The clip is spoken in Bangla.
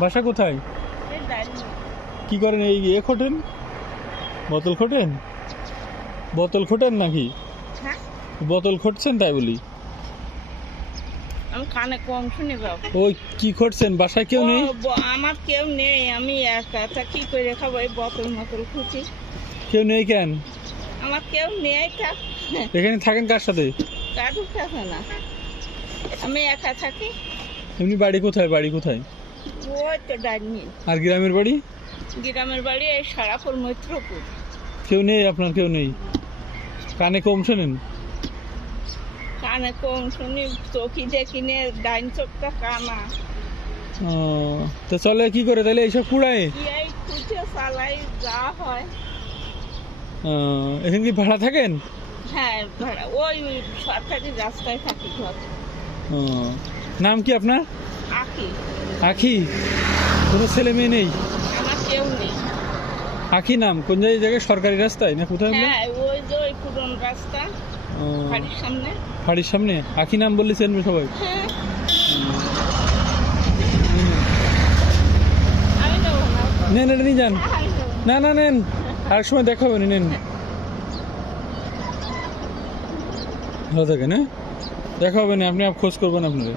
বাসা কোথায়? কি করেন? এই খোটেন, বোতল খোটেন? বোতল খোটেন নাকি? বোতল খোটছেন তাই বলি। আমি কানে কম শুনি বাবা। ওই কি খোটছেন? বাসায় কেউ নেই? আমার কেউ নেই, আমি একা। তা কি করে খাবো? এই বোতল মতল খুঁজি। কেউ নেই কেন? আমার কেউ নেই। এখানে থাকেন কার সাথে? কারুর কাছে না, আমি একা থাকি। এমনি বাড়ি কোথায়? বাড়ি কোথায়? ওই তো ডাইনি। আর গ্রামের বাড়ি? গ্রামের বাড়ি এই সারাপুর মৈত্রপুর। কেউ নেই আপনার? কেউ নেই? কানে কম শোনেন? কানে কম শুনি, চোখি দেখি নে, ডাইন চোখটা কানা। ও, তো চলে কি করে তাহলে এইসব কুড়ায়? এই খুঁজে চালাই যা হয়। এখানে কি ভাড়া থাকেন? হ্যাঁ, ভাড়া ওই সরকারি রাস্তায় থাকি ঘর। ও, নাম কি আপনার? আঁকি। আখি? কোনো ছেলে মেয়ে নেই? আমার কেউ নেই। আখি নাম? কোন জায়গায়? সরকারি রাস্তায় না কোথায়? হ্যাঁ, ওই যে ওই পুরন রাস্তা বাড়ির সামনে। বাড়ির সামনে আখি নাম বললে চেনবে সবাই? হ্যাঁ, আমি নেবো না। নেন, এটা নিয়ে যান। আমি নেবো না। না না, নেন, আর সময় দেখা হবে না, নেন। ভালো থাকেন, হ্যাঁ, দেখা হবে না, আপনি খোঁজ করবেন আপনারা।